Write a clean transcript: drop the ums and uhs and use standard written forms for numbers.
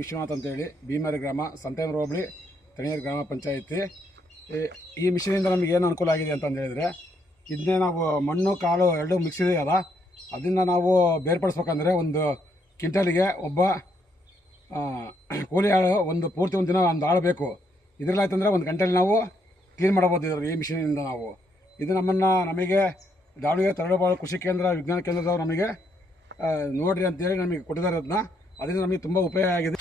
ವಿಶ್ವನಾಥ್ ಅಂತೇಳಿ ಭೀಮರ ಗ್ರಾಮ ಸಂತೇಮರ ಹೋಬಳಿ ತಣಿಯರ್ ಗ್ರಾಮ ಪಂಚಾಯಿತಿ. ಈ ಮಿಷನಿಂದ ನಮಗೆ ಏನು ಅನುಕೂಲ ಆಗಿದೆ ಅಂತ ಹೇಳಿದರೆ, ಇದನ್ನೇ ನಾವು ಮಣ್ಣು ಕಾಳು ಎರಡು ಮಿಕ್ಸ್ ಇದೆಯಲ್ಲ, ಅದನ್ನು ನಾವು ಬೇರ್ಪಡಿಸ್ಬೇಕಂದ್ರೆ ಒಂದು ಕ್ವಿಂಟಲಿಗೆ ಒಬ್ಬ ಕೂಲಿ ಆಳು ಒಂದು ಪೂರ್ತಿ ಒಂದು ದಿನ ಒಂದು ಆಳು ಬೇಕು. ಇದರಲ್ಲಿ ಆಯ್ತಂದರೆ ಒಂದು ಗಂಟೆಯಲ್ಲಿ ನಾವು ಕ್ಲೀನ್ ಮಾಡಬಹುದು ಈ ಮಿಷನಿಂದ. ನಾವು ಇದು ನಮಗೆ ದಾವಣಗೆರೆ ತರಳಬಾಳು ಕೃಷಿ ಕೇಂದ್ರ ವಿಜ್ಞಾನ ಕೇಂದ್ರದವರು ನಮಗೆ ನೋಡಿರಿ ಅಂತೇಳಿ ನಮಗೆ ಕೊಟ್ಟಿದ್ದಾರೆ. ಅದರಿಂದ ನಮಗೆ ತುಂಬ ಉಪಯೋಗ ಆಗಿದೆ.